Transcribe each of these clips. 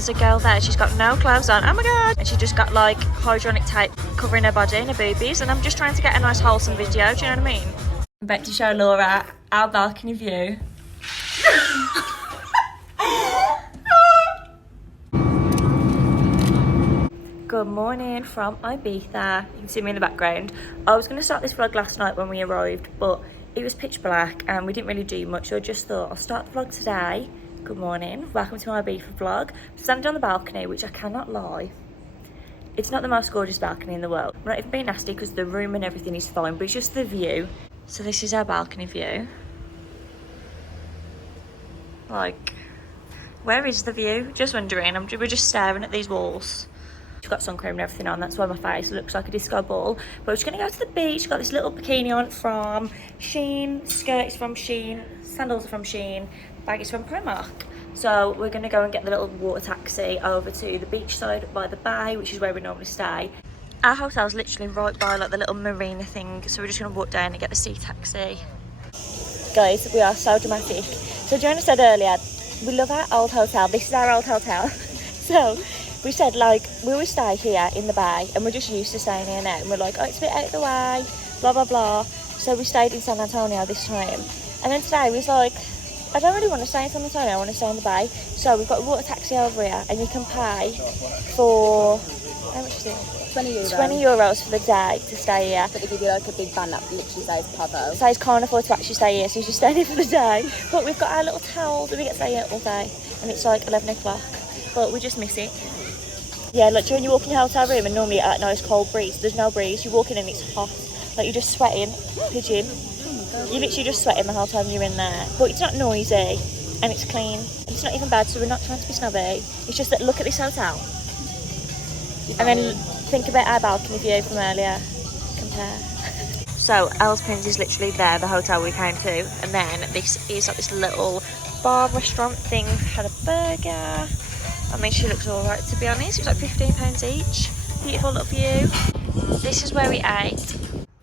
there's a girl there. She's got no clothes on. Oh my god! And she just got like hydronic tape covering her body and her boobies. And I'm just trying to get a nice wholesome video. Do you know what I mean? I'm about to show Laura our balcony view. Good morning from Ibiza. You can see me in the background. I was going to start this vlog last night when we arrived, but it was pitch black and we didn't really do much, so I just thought I'll start the vlog today. Good morning, welcome to my Ibiza vlog. I'm standing on the balcony, which I cannot lie, it's not the most gorgeous balcony in the world. I'm not even being nasty because the room and everything is fine, but it's just the view. So this is our balcony view. Like, where is the view? Just wondering. We're just staring at these walls. I've got sun cream and everything on, that's why my face looks like a disco ball. But we're just gonna go to the beach. Got this little bikini on from Shein, skirt is from Shein, sandals are from Shein, bag is from Primark. So we're gonna go and get the little water taxi over to the beach side by the bay, which is where we normally stay. Our hotel's literally right by like the little marina thing, so we're just gonna walk down and get the sea taxi. Guys, we are so dramatic. So Joanna said earlier, we love our old hotel. This is our old hotel. So we said, like, we always stay here in the bay and we're just used to staying here now, and we're like, oh, it's a bit out of the way, blah blah blah. So we stayed in San Antonio this time, and then today we was like, I don't really want to stay in San Antonio, I want to stay in the bay. So we've got a water taxi over here, and you can pay for, how much is it? 20 euros. 20 euros for the day to stay here. But they give you like a big van that literally says Pavo. Says can't afford to actually stay here, so you just stay here for the day. But we've got our little towels and we get to stay here all day, and it's like 11 o'clock, but we just miss it. Yeah, like during you walk in your hotel room and normally at nice cold breeze, there's no breeze, you walk in and it's hot, like you're just sweating, pigeon. You're literally just sweating the whole time you're in there. But it's not noisy and it's clean and it's not even bad, so we're not trying to be snobby. It's just that look at this hotel and then think about our balcony view from earlier. Compare. So Elspins is literally there, the hotel we came to, and then this is like this little bar restaurant thing. Had a burger. I mean, she looks alright to be honest. It was like £15 each. Beautiful little view. This is where we ate.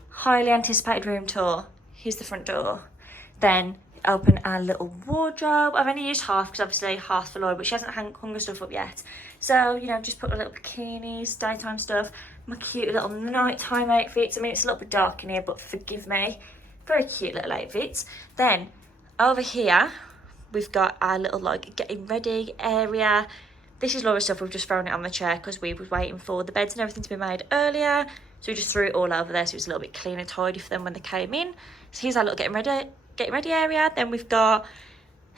Highly anticipated room tour. Here's the front door. Then open our little wardrobe. I've only used half because obviously half for Laura, but she hasn't hung her stuff up yet. So, you know, just put a little bikinis, daytime stuff, my cute little nighttime outfits. I mean, it's a little bit dark in here, but forgive me. Very cute little outfits. Then over here, we've got our little like getting ready area. This is Laura's stuff. We've just thrown it on the chair because we were waiting for the beds and everything to be made earlier. So we just threw it all over there, so it was a little bit clean and tidy for them when they came in. So here's our little getting ready area. Then we've got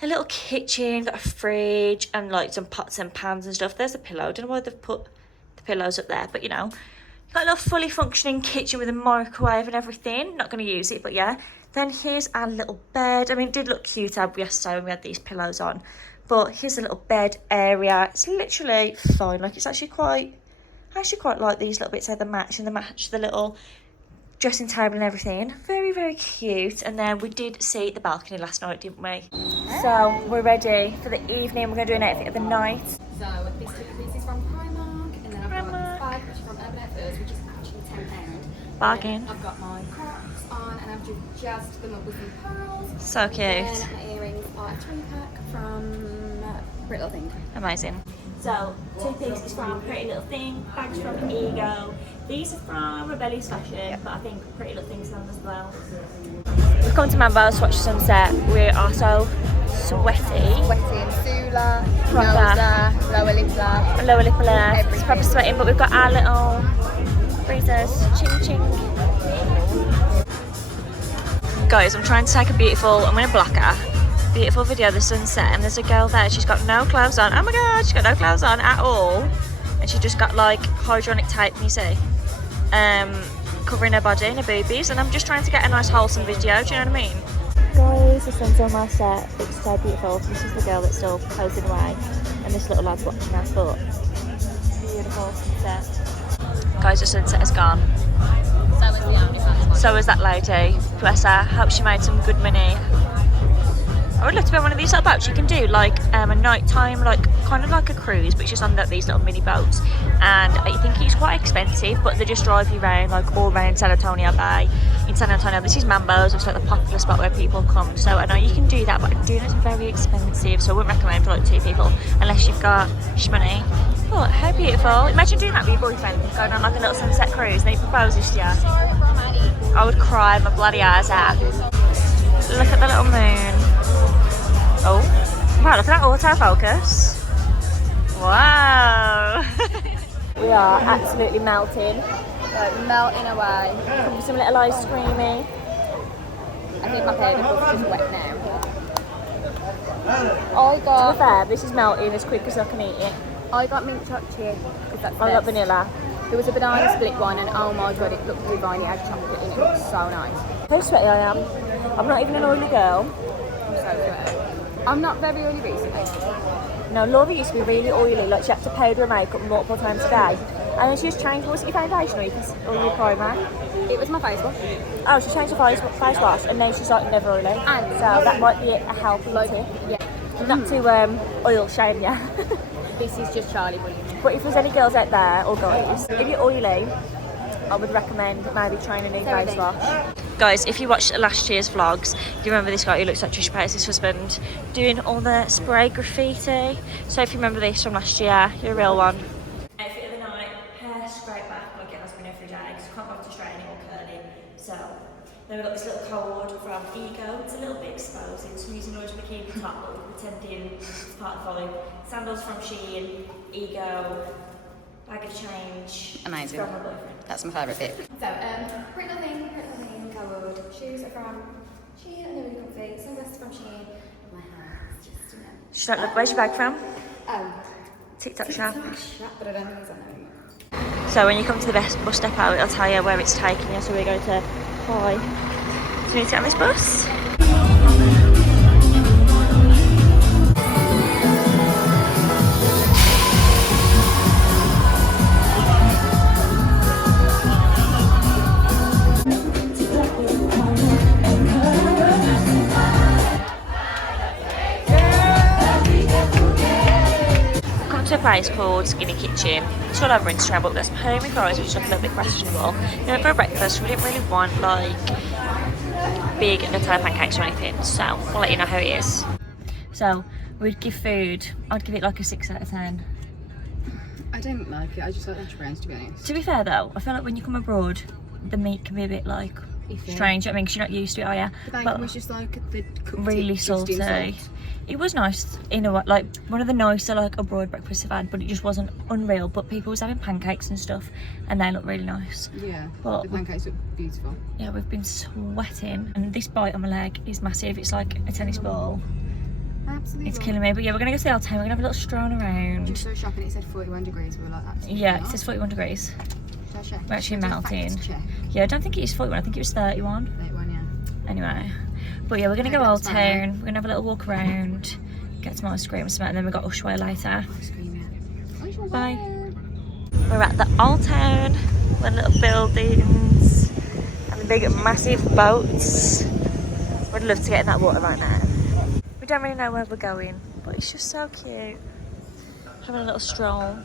a little kitchen, got a fridge and like some pots and pans and stuff. There's a pillow. I don't know why they've put the pillows up there, but you know. Got a little fully functioning kitchen with a microwave and everything. Not going to use it, but yeah. Then here's our little bed. I mean, it did look cute yesterday when we had these pillows on. But here's a little bed area. It's literally fine. Like, it's actually quite... I actually quite like these little bits how they match, and they match the little dressing table and everything. Very, very cute. And then we did see the balcony last night, didn't we? So we're ready for the evening. We're going to do an outfit of the night. So this piece is from Primark, and then I've got this bag which is from Urban Outfitters, which is actually £10. Bargain. I've got my Crocs on, and I've jazzed them up with some pearls. So cute. And my earrings are a 3-pack from Pretty Little Thing. Amazing. So, 2 pieces from Pretty Little Thing, bags from Ego. These are from Rebellious Fashion, but I think Pretty Little Thing's on as well. We've come to Mambo's to watch the sunset. We are so sweaty. Sweaty in Sula, Proper. Noza, Lower Lipla. Lower lip left. It's proper sweating, but we've got our little freezers. Ching ching. Guys, I'm trying to take a beautiful, I'm going to block her. Beautiful video of the sunset, and there's a girl there. She's got no clothes on. Oh my god, she's got no clothes on at all, and she just got like hydronic tape, can you see, covering her body and her boobies. And I'm just trying to get a nice wholesome video, do you know what I mean? Guys, the sun's almost set. It's so beautiful. This is the girl that's still posing away, and this little lad's watching her foot. Beautiful sunset. Guys, the sunset has gone. So is the only So is that lady. Bless her. Hope she made some good money. I would love to be on one of these little boats. You can do like a nighttime, like kind of like a cruise, but it's just on these little mini boats. And I think it's quite expensive, but they just drive you around like all around San Antonio Bay. in San Antonio. This is Mambo's, which is like the popular spot where people come. So I know you can do that, but doing it's very expensive. So I wouldn't recommend for like 2 people unless you've got money. Oh, how beautiful. Imagine doing that with your boyfriend, going on like a little sunset cruise, and he proposes to you. I would cry my bloody eyes out. Look at the little moon. Oh, wow, look at that autofocus. Wow. We are absolutely melting. Like melting away. Come for some little ice creamy. I think my pair is just wet now. To be fair, this is melting as quick as I can eat it. I got mint chocolate because that's I got vanilla. There was a banana split one and oh my god, it looked divine. It had chocolate in it. It looked so nice. How sweaty I am. I'm not even an oily girl. I'm so sweaty. I'm not very oily recently. No, Laura used to be really oily, like she had to powder her makeup multiple times a day. And then she just changed, was it your foundation or your primer? It was my face wash. Oh, she changed her face wash and now she's like never oily. And so that might be a helpful tip. Yeah. Not to oil shame you. This is just Charlie Bunny. But if there's any girls out there, or guys, if you're oily, I would recommend maybe trying a new face wash. Guys, if you watched last year's vlogs, you remember this guy who looks like Trish Paytas' husband doing all the spray graffiti. So if you remember this from last year, you're a real one. Outfit of the night, hair straight back like it has been every day because I can't bother to straighten it or curling. So then we've got this little cord from Ego. It's a little bit exposing, so I'm using Laura's bikini top, but we're pretending it's part of the vibe. Sandals from Shein, Ego, bag of change. Amazing. From my boyfriend. That's my favourite bit. So, pretty little thing, colored. Shoes are from Shein, and they're really comfy. Sunglasses from Shein. My hair is just, you know. She's like, look, where's your bag from? TikTok shop. But I don't think it's on there anymore. So when you come to the bus depot, it'll tell you where it's taking you. So we're going to Hawaii. So you need to get on this bus. To a place called Skinny Kitchen. It's all over Instagram, but there's homemade fries, which is like a little bit questionable. You know, for breakfast, we didn't really want like big Nutella pancakes or anything, so I'll let you know how it is. So we'd give food, I'd give it like a 6 out of 10. I don't like it, I just like the trends, to be honest. To be fair though, I feel like when you come abroad, the meat can be a bit like strange. I mean, because you're not used to it, are you? The bacon was just like the really salty. It was nice in a way, like one of the nicer like abroad breakfasts I've had, but it just wasn't unreal. But people was having pancakes and stuff, and they look really nice. Yeah, but the pancakes look beautiful. Yeah, we've been sweating, and this bite on my leg is massive. It's like a tennis ball. Absolutely. It's killing me. But yeah, we're gonna go to the old town. We're gonna have a little stroll around. Just so shocking, it said 41 degrees. We were like, that's yeah, it says 41 degrees. Should I check? We're actually melting. Check? Yeah, I don't think it is 41. I think it was 31. 31, yeah. Anyway, but yeah, we're gonna go old town. We're gonna have a little walk around. Get some ice cream and something, and then we've got Ushuaia later. Ice cream, yeah. Bye. We're at the old town, with little buildings and the big massive boats. Would love to get in that water right now. We don't really know where we're going, but it's just so cute. Having a little stroll.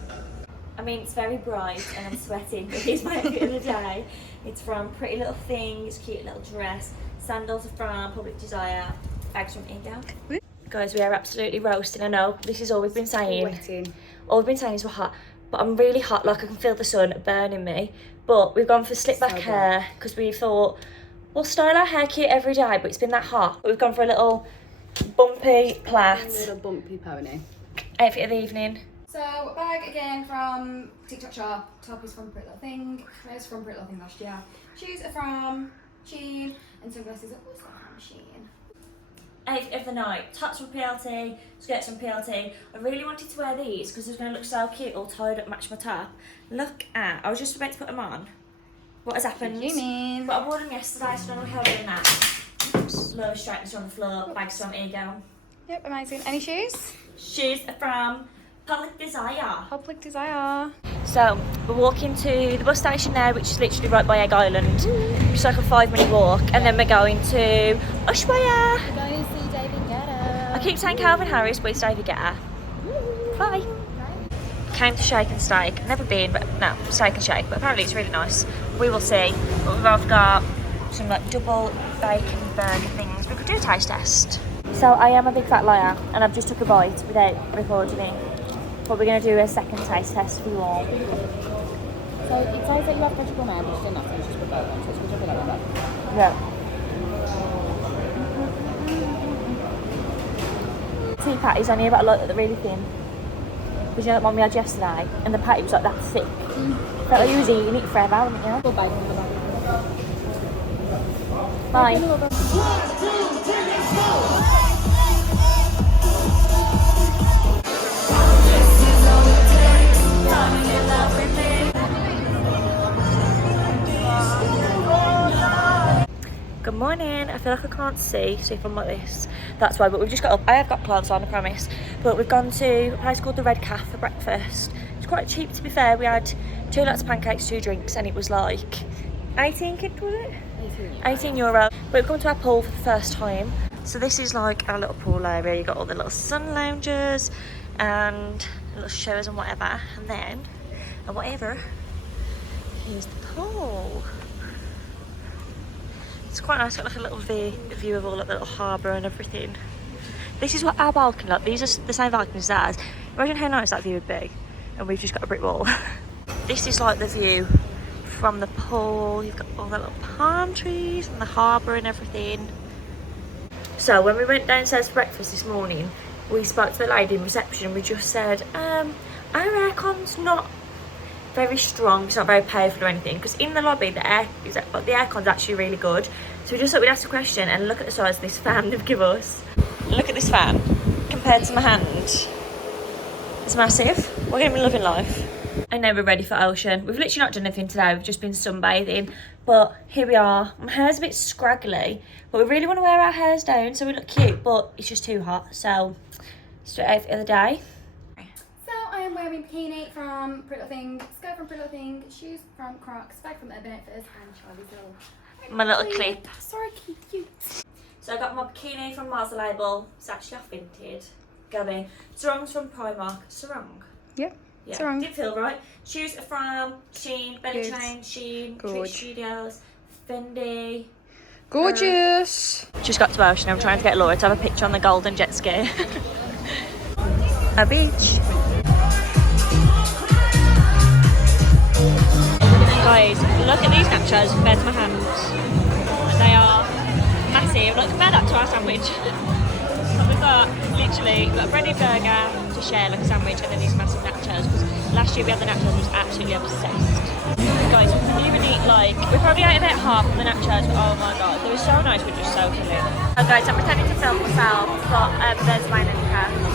I mean, it's very bright and I'm sweating, but here's my outfit of the day. It's from Pretty Little Thing, it's a cute little dress. Sandals are from Public Desire, bags from Ego. Guys, we are absolutely roasting. I know this is all we've been saying. Sweating. All we've been saying is we're hot, but I'm really hot. Like I can feel the sun burning me. But we've gone for slip back hair because we thought we'll style our hair cute every day, but it's been that hot. But we've gone for a little bumpy plait. A little bumpy pony. Outfit of the evening. So bag again from TikTok shop. Top is from Pretty Little Thing. Clothes from Pretty Little Thing last year. Shoes are from Shein, and sunglasses are also from Shein. Outfit of the night, tops from PLT, skirts from PLT. I really wanted to wear these because they're going to look so cute, all tied up, match my top. Look at, I was just about to put them on. What has happened? What do you mean? But I wore them yesterday, so I don't know how I'm doing that. Low straightness on the floor, bags from Ego. Yep, amazing. Any shoes? Shoes are from Public Desire. Public Desire. So we're walking to the bus station now, which is literally right by Egg Island. It's like a 5-minute walk, and then we're going to Ushuaia. We're going to see David Guetta. I keep saying Calvin Harris, but it's David Guetta. Bye. Came to Shake and Steak. Never been, but no, Steak and Shake. But apparently it's really nice. We will see. But we've both got some like double bacon burger things. We could do a taste test. So I am a big fat liar and I've just took a bite without recording it. But we're going to do a second taste test for you all. So it says that you have vegetable now, but still nothing, it's just a burger, so it's whichever that one. Yeah. Two patties on here, but I like that they're really thin. Because you know that one we had yesterday, and the patty was like that thick. Felt like you was eating it forever, wouldn't you? Go bacon on the back. Bye. Good morning. I feel like I can't see, so if I'm like this, that's why. But we've just got up. I have got plans on, I promise. But we've gone to a place called the Red Calf for breakfast. It's quite cheap, to be fair. We had 2 lots of pancakes, 2 drinks, and it was like 18 quid, was it? 18 euro. But we've come to our pool for the first time. So this is like our little pool area. You've got all the little sun loungers and little showers and whatever. And then, here's the pool. It's quite nice, got like a little view of all like the little harbour and everything. This is what our balcony like. These are the same balconies as ours. Imagine how nice that view would be. And we've just got a brick wall. This is like the view from the pool. You've got all the little palm trees and the harbour and everything. So when we went downstairs for breakfast this morning, we spoke to the lady in reception and we just said, our aircon's not very strong, it's not very powerful or anything, because in the lobby the aircon's actually really good. So we just thought we'd ask a question and look at the size of this fan they've given us. Look at this fan compared to my hand. It's massive. We're going to be loving life. I know we're ready for ocean. We've literally not done anything today, we've just been sunbathing, but here we are. My hair's a bit scraggly, but we really want to wear our hairs down so we look cute, but it's just too hot, so straight out for the other day. I am wearing bikini from Pretty Little Thing, skirt from Pretty Little Thing, shoes from Crocs, bag from Urban Outfitters, and Charlie's little. My little clip. Sorry, cute. So I got my bikini from Mars Label. It's actually off Vinted. Gabby. Sarong's from Primark. Sarong? Yeah. Sarong. Didn't feel right. Shoes are from Shein, Belly Chain, Shein, Treat Studios, Fendi. Gorgeous. Just got to Ocean. I'm trying to get Laura to have a picture on the golden jet ski. A beach. Guys, look at these nachos compared to my hands. They are massive. Look, compare that to our sandwich. We've got literally a breaded burger to share like a sandwich and then these massive nachos, because last year we had the nachos and was absolutely obsessed. Guys, we even eat like, we probably ate about half of the nachos, but oh my god, they were so nice, we're just so filling. Oh guys, I'm pretending to film myself, but there's mine in the car as well.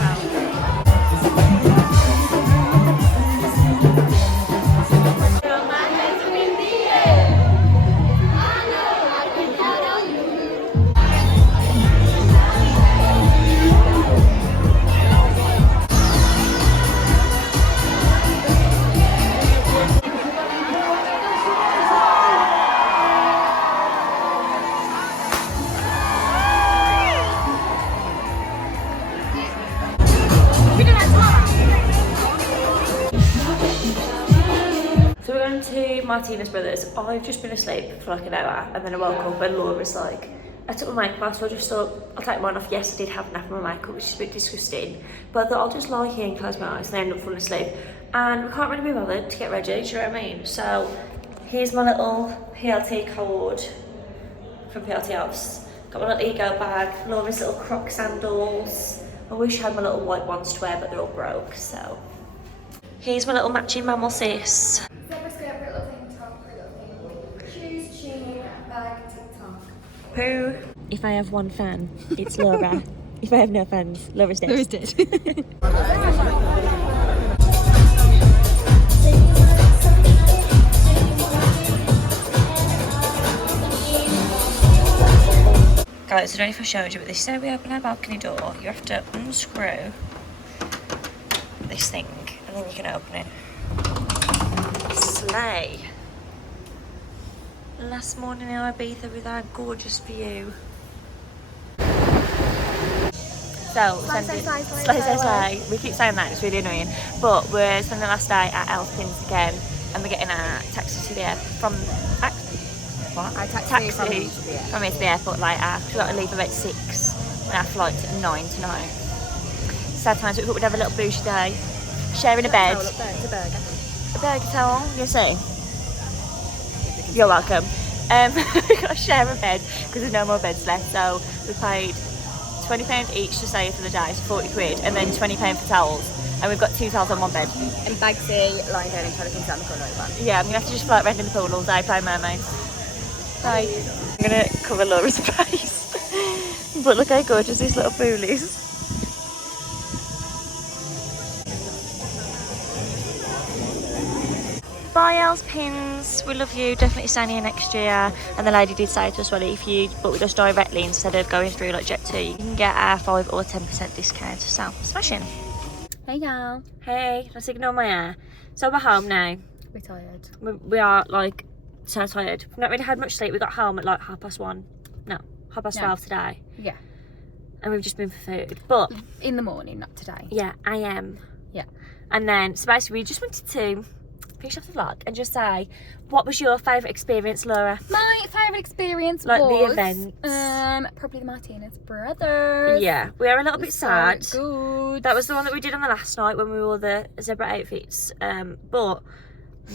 So we're going to Martinez Brothers. I've just been asleep for like an hour and then I woke up and Laura's like, I took my makeup off, so I just thought I'll take mine off. Yes, I did have enough of my makeup, which is a bit disgusting, but I thought I'll just lie here and close my eyes and then end up falling asleep. And we can't really be bothered to get ready, do you know what I mean? So here's my little PLT cord from PLT House. Got my little ego bag, Laura's little Croc sandals. I wish I had my little white ones to wear, but they're all broke, so. Here's my little matching mammal sis. Zebra skirt, Pretty Little Thing, top, Pretty Little Thing. Shoes, Shein, bag, TikTok. Pooh. If I have one fan, it's Laura. If I have no fans, Laura's dead. Laura's dead. Guys, I don't know if I showed you, but this is how we open our balcony door. You have to unscrew this thing and then you can open it. Slay. Last morning in Ibiza with our gorgeous view. So, slay. We keep saying that, it's really annoying. But we're spending the last day at Elf Pins again and we're getting our taxi to there from what? Taxi from Taxi here to the airport. from here to the airport later. We've got to leave about 6 and our flight's at 9 tonight. Sad times, but we thought we'd have a little bougie day. Sharing a bed. It's a burger. A burger towel, you see? You're welcome. We've got to share a bed because there's no more beds left, so we paid £20 each to stay for the day, so 40 quid, and then £20 for towels. And we've got 2 towels on one bed. And Bagsy lying down and trying to think down the corner of the Yeah, I'm going to have to just float around in the pool all day, play mermaids. Bye. I'm going to cover Laura's face. But look how gorgeous this little pool is. Bye Els Pins, we love you, definitely staying here next year. And the lady did say to us, well, if you book with us directly instead of going through like Jet2, you can get a 5 or 10% discount. So, smashing. Hey y'all. Hey, let's ignore my hair. So we're home now. We're tired. We are like so tired. We've not really had much sleep. We got home at like 1:30. No, 12:30 today. Yeah. And we've just been for food. But in the morning, not today. yeah, I am. Yeah. And then, so basically we just wanted to finish off the vlog and just say, what was your favourite experience, Laura? My favourite experience Like was the event. probably the Martinez brothers. Yeah, we are a little bit sad. Good. That was the one that we did on the last night when we wore the zebra outfits. But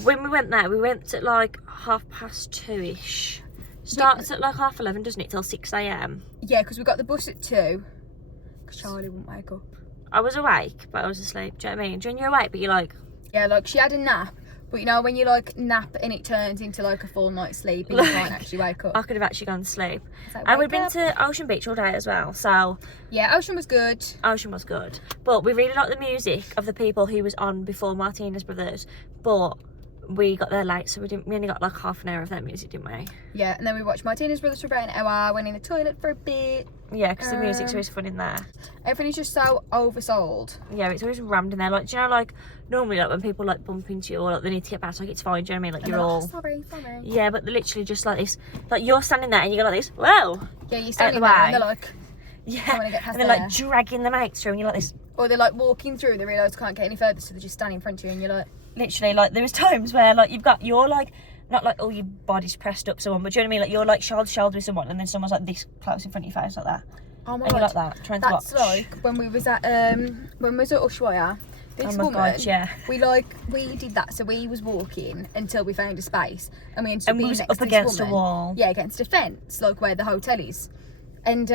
when we went there, we went at like 2:30ish. Starts at like 11:30, doesn't it, till 6 AM? Yeah, because we got the bus at 2. Because Charlie wouldn't wake up. I was awake, but I was asleep. Do you know what I mean? When you're awake, but you're like... Yeah, like she had a nap. But you know, when you like nap and it turns into like a full night's sleep and you can't actually wake up. I could have actually gone to sleep. Like, And we've wake been up. to Ocean Beach all day as well, so... Yeah, Ocean was good. Ocean was good. But we really liked the music of the people who was on before Martinez Brothers. But we got there late, so we only got like half an hour of their music, didn't we? Yeah, and then we watched Martinez Brothers for about an hour, went in the toilet for a bit. Yeah, because the music's always fun in there. Everything is just so oversold. Yeah, it's always rammed in there. Like, do you know, like, normally, like, when people, like, bump into you or, like, they need to get back, like, it's fine, do you know what I mean? Like, And you're they're all... like, oh, sorry. Yeah, but they're literally just like this. Like, you're standing there and you go like this, whoa! Yeah, you're Out standing the there way. and they're like, Yeah, wanna get past and they're, like, dragging the mates through and you're like this. or they're like walking through, they realise they can't get any further, so they just stand in front of you and you're like... Literally, like, there was times where, like, you're, like, not, like, all your body's pressed up someone, but do you know what I mean? Like, you're, like, shoulder to shoulder with someone and then someone's, like, this close in front of your face, like that. Oh my And god. you're like that, trying to watch. That's like when we was at Ushuaia. This Oh my woman, God, yeah. we did that. So we was walking until we found a space, and we ended up And we being was next up to this against a woman. wall. Yeah, against a fence, like where the hotel is. And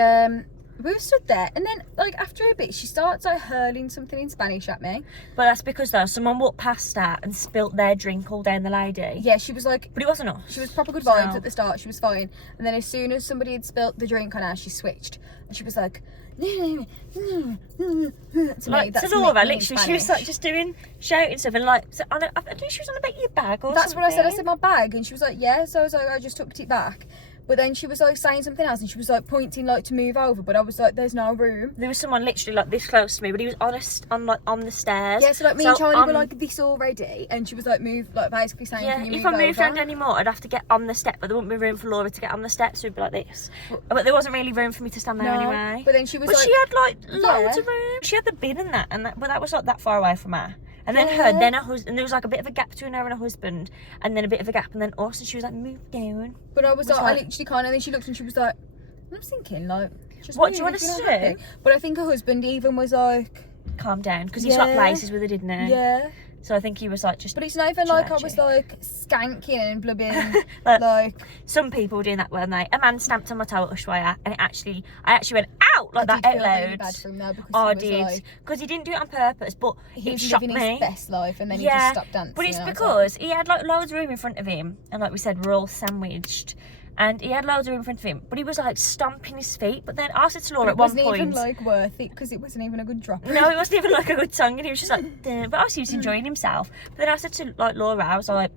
we were stood there, and then like after a bit, she starts like hurling something in Spanish at me. But that's because, though, someone walked past her and spilt their drink all down the lady. Yeah, she was like, But it wasn't us. she was proper good vibes So- at the start. She was fine, and then as soon as somebody had spilt the drink on her, she switched, and she was like. To Like, to Laura, literally, she was like just shouting stuff and like, so I think she was on about your bag or That's something. what I said. I said my bag, and she was like, yeah. So I was like, I just tucked it back. But then she was like saying something else, and she was like pointing like to move over, but I was like, there's no room. There was someone literally like this close to me, but he was on the stairs. Yeah, so like me and Charlie were like this already, and she was like move, like basically saying, yeah, can you if move I moved over? around anymore, I'd have to get on the step, but there wouldn't be room for Laura to get on the steps. So it'd be like this. But there wasn't really room for me to stand there No, anyway. but then she was But like, she had like loads Yeah. of room. She had the bin and that, but that was not that far away from her. And then Yeah. then her husband, and there was like a bit of a gap between her and her husband, and then a bit of a gap, and then us, and she was like, move down. but I was was like, like- I literally can't. And then she looked and she was like, I was thinking like, just What do move you want if us you're to not do? happy. But I think her husband even was like, Calm down, because he Yeah. swapped places with her, didn't he? yeah. So I think he was like just. But it's not even like I was Tragic. like skanking and blubbing, Like, like. some people were doing that, weren't they? A man stamped on my toe at Ushuaia, and I actually went out like I that did out feel loud. really bad for him though, because Oh, I he was did, like, because he didn't do it on purpose, but he it was shocked living me. his best life, and then he Yeah, just stopped dancing. But it's and I was because he had like loads of room in front of him, and like we said, we're all sandwiched, and he had loads of room in front of him, but he was like stomping his feet. But then I said to Laura like, at one it wasn't even point, like worth it because it wasn't even a good drop. no, it wasn't even like a good song, and he was just like, duh. But obviously he was enjoying himself. But then I said to like Laura, I was like,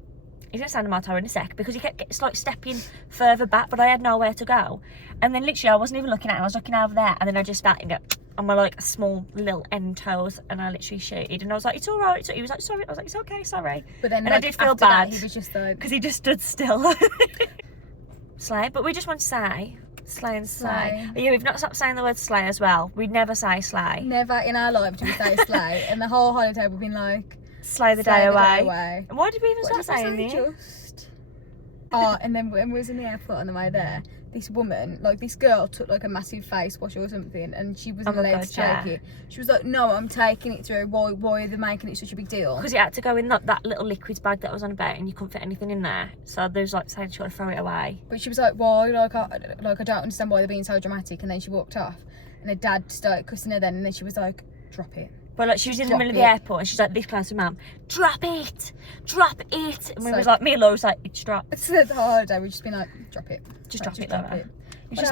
he's gonna stand on my toe in a sec, because he kept like stepping further back, but I had nowhere to go. And then literally I wasn't even looking at him, I was looking over there, and then I just felt him go on my like small little end toes, and I literally shooted, and I was like, it's all right. So he was like, sorry. I was like, it's okay, sorry. But then, and I like, did feel after that, bad he was just like, because he just stood still. Slay, but we just want to say slay and slay. Slay. Oh, yeah, we've not stopped saying the word slay as well. We never say slay. never in our life do we say slay, and the whole holiday we've been like, Slay the slay day the away. day away. And why did we even What start did we saying say it? just? Oh, and then when we was in the airport on the way there, this woman, like this girl, took like a massive face wash or something, and she wasn't allowed to take it. She was like, "No, I'm taking it through. Why are they making it such a big deal?" Because it had to go in that little liquids bag that I was on about, and you couldn't fit anything in there. So there's like saying she wanted to throw it away. But she was like, "Why? Like I don't understand why they're being so dramatic." And then she walked off, and her dad started cussing her then, and then she was like, "Drop it." But like she was in the middle of the airport and she's like this close to Mum, drop it. And we was like, me and Laura was like, it's dropped. So the whole day we've just been like, drop it. Just like, drop it, drop Laura.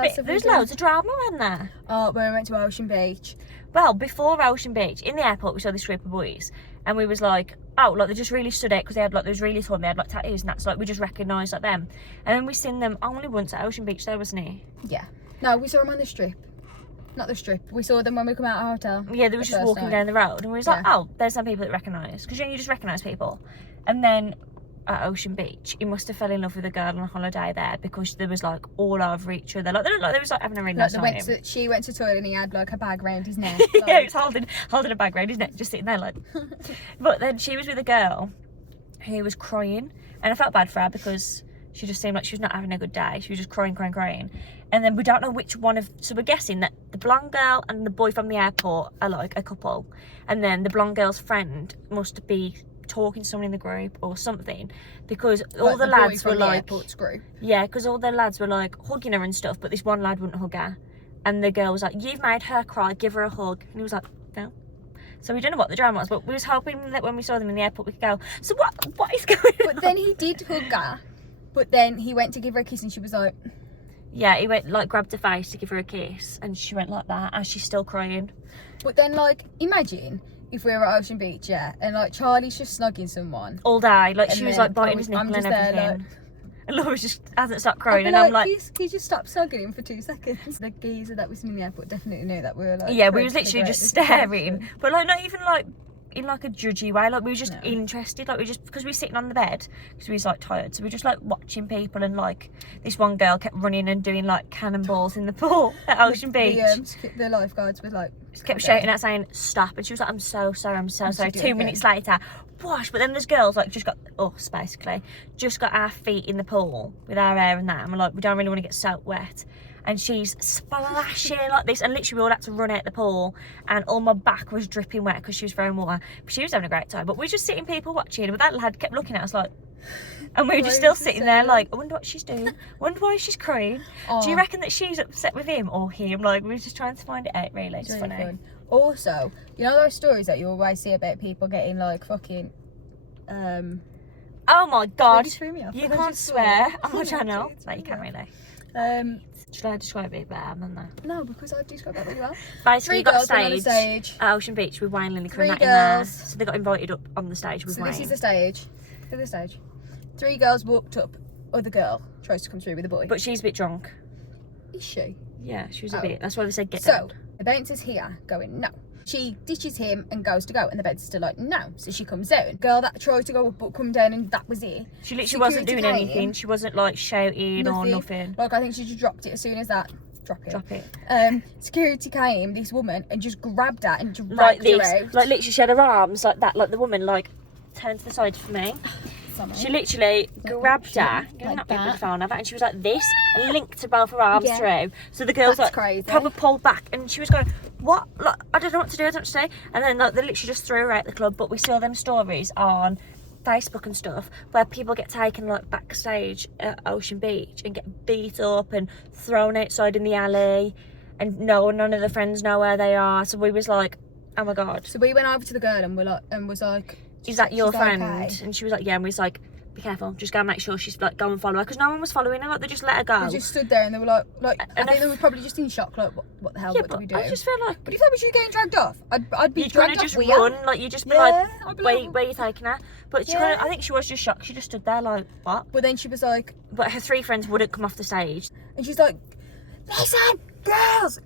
it. There's loads of drama around there. Oh, when we went to Ocean Beach. Well, before Ocean Beach, in the airport we saw this group of boys and we was like, oh, like they just really stood out because they had like, they was really tall and they had like tattoos and that's like, we just recognised like them. And then we seen them only once at Ocean Beach there, wasn't it? Yeah. No, we saw them on the strip. Not the strip. We saw them when we come out of our hotel. Yeah, they were just walking down the road and we was like, oh, there's some people that recognise. Because you just recognise people. And then at Ocean Beach, he must have fell in love with a girl on a holiday there because there was like all over each other. Like they looked like they was like having a really nice time. She went to the toilet and he had like a bag round his neck. Like... Yeah, he was holding a bag round his neck, just sitting there like. But then she was with a girl who was crying. And I felt bad for her because she just seemed like she was not having a good day. She was just crying. And then we don't know which one of... So we're guessing that the blonde girl and the boy from the airport are like a couple. And then the blonde girl's friend must be talking to someone in the group or something. Because all the lads were like... Group. Yeah, because all the lads were like hugging her and stuff. But this one lad wouldn't hug her. And the girl was like, you've made her cry, give her a hug. And he was like, no. So we don't know what the drama was. But we was hoping that when we saw them in the airport we could go, so what is going on? But then he did hug her. But then he went to give her a kiss and she was like... Yeah, he went like grabbed her face to give her a kiss and she went like that and she's still crying. But then like imagine if we were at Ocean Beach, yeah, and like Charlie's just snugging someone all day, like she was like biting his nipple and everything. There, like, and Laura just hasn't stopped crying and like, I'm like, can you just stop snugging him for 2 seconds? The geezer that was in the airport definitely knew that we were like... Yeah, we was literally just staring. But like not even like in like a judgy way, like we were just interested, like we just, because we were sitting on the bed because we was like tired, so we were just like watching people. And like this one girl kept running and doing like cannonballs in the pool at Ocean Beach. The lifeguards were like kept shouting out saying stop, and she was like, I'm so sorry. 2 minutes later, whoosh. But then there's girls like just got us basically, just got our feet in the pool with our hair and that, and we're like, we don't really want to get soaked wet. And she's splashing like this, and literally we all had to run out the pool, and all my back was dripping wet because she was throwing water. But she was having a great time. But we were just sitting people watching, but that lad kept looking at us like, and we were just still sitting there like, I wonder what she's doing. I wonder why she's crying. Do you reckon that she's upset with him or him? Like we were just trying to find it out really. It's funny. Fun. Also, you know those stories that you always see about people getting like fucking oh my god, you can't swear on my channel. No, you can't really. Should I describe it better than that? No, because I've described it really well. Basically, you got a stage at Ocean Beach with Wayne and Lily coming out in there. So they got invited up on the stage with Wayne. So this is the stage. To the stage. 3 girls walked up. Other girl tries to come through with a boy. But she's a bit drunk. Is she? Yeah, she was a bit. That's why they said get down. So the bouncer's here going no. She ditches him and goes to go, and the bed's still like no. So she comes down. Girl that tried to go up but come down, and that was it. She literally wasn't doing anything. She wasn't like shouting or nothing. Like I think she just dropped it as soon as that. Drop it. Security came, this woman, and just grabbed her and dragged like this, her out. like literally she had her arms like that. Like the woman like turned to the side for me. She literally grabbed her, like and she was like this and linked to both her arms through. So the girls like probably pulled back, and she was going, what? Like, I don't know what to do, I don't know what to say. And then like they literally just threw her out the club. But we saw them stories on Facebook and stuff where people get taken like backstage at Ocean Beach and get beat up and thrown outside in the alley, and none of the friends know where they are. So we was like, oh my god. So we went over to the girl and was like, is that your friend? Okay? And she was like, yeah. And we was like, be careful, just go and make sure she's like, go and follow her, because no one was following her. Like they just let her go. They just stood there and they were like I think they were probably just in shock, like what the hell, what do we do? I just feel like, but if I was you getting dragged off, I'd be dragged off. You'd kind of just run, like you just be like, where are you taking her? But she I think she was just shocked. She just stood there like, what? But then she was like, but her 3 friends wouldn't come off the stage, and she's like, listen, girls,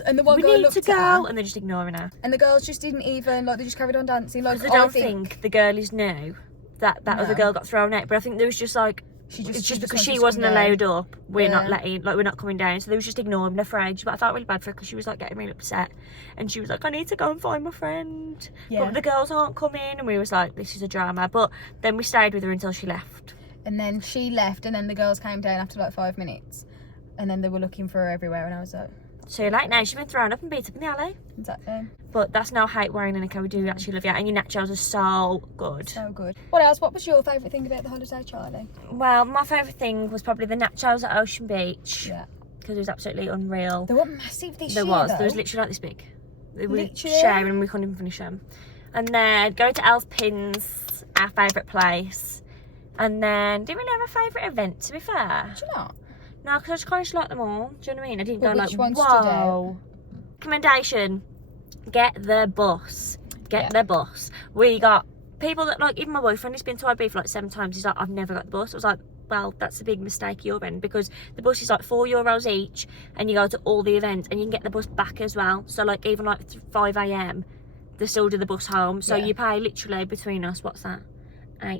and the one girl looked at her, and they're just ignoring her. And the girls just didn't even like, they just carried on dancing. Like I don't think the girlies knew that other girl got thrown out, but I think there was just like, it's just because she wasn't allowed up, we're not letting, like we're not coming down, so they was just ignoring her for ages. But I felt really bad for her because she was like getting really upset, and she was like, I need to go and find my friend, but the girls aren't coming, and we was like, this is a drama. But then we stayed with her until she left. And then she left, and then the girls came down after like 5 minutes, and then they were looking for her everywhere, and I was like, so you're like, now she's been thrown up and beat up in the alley. exactly. But that's no hate, Warren and Nico. We do actually love you, and your nachos are so good. So good. What else? What was your favourite thing about the holiday, Charlie? Well, my favourite thing was probably the nachos at Ocean Beach. Yeah. Because it was absolutely unreal. They were massive this year, There was though. literally like this big. We were Literally? sharing and we couldn't even finish them. And then going to Elf Pins, our favourite place. And then didn't really have a favourite event, to be fair. Do you not? No, because I just kind of like them all. Do you know what I mean? I didn't But go which like, one stood out? whoa. Recommendation, get the bus. Get the bus. We got people that, like, even my boyfriend, he's been to Ibiza like 7 times. He's like, I've never got the bus. I was like, well, that's a big mistake your end, because the bus is like €4 each, and you go to all the events and you can get the bus back as well. So like even like 5 AM, they still do the bus home. So you pay literally between us, what's that?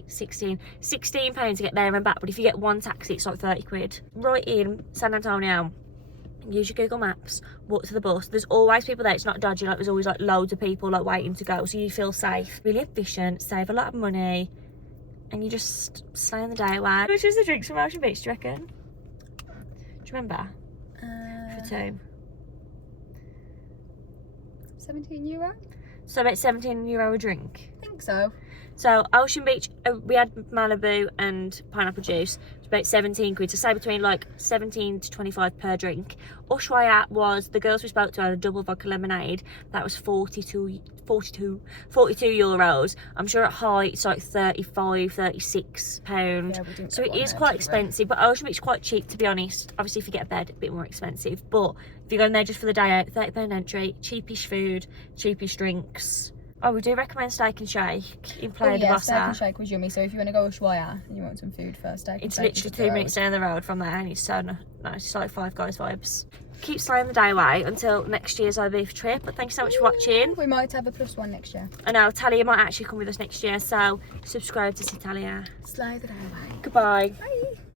16 £16 to get there and back. But if you get one taxi, it's like 30 quid. Right in San Antonio, use your Google Maps, walk to the bus. There's always people there. It's not dodgy. Like, there's always like loads of people like waiting to go, so you feel safe. Really efficient, save a lot of money, and you just stay on the day away. How much was the drinks from Ocean Beach, do you reckon? Do you remember? For 2. €17? So about €17 a drink. I think so. So Ocean Beach, we had Malibu and pineapple juice. It's about 17 quid. So say between like 17 to 25 per drink. Ushuaia was, the girls we spoke to had a double vodka lemonade. That was 42 euros. I'm sure at high it's like 35, 36 pound. Yeah, so it is quite expensive, but Ocean Beach is quite cheap, to be honest. Obviously if you get a bed, a bit more expensive. But if you're going there just for the day out, £30 entry, cheapish food, cheapish drinks. Oh, we do recommend Steak and Shake in Playa de Bossa. Steak and Shake was yummy. So if you want to go to Ushuaia and you want some food first, Steak and it's Shake. literally 2 minutes down the road from there, and it's so nice. It's like Five Guys vibes. Keep slaying the day away until next year's Ibiza trip. But thank you so much for watching. We might have a +1 next year. I know Talia might actually come with us next year, so subscribe to see Talia. Slay the day away. Goodbye. Bye.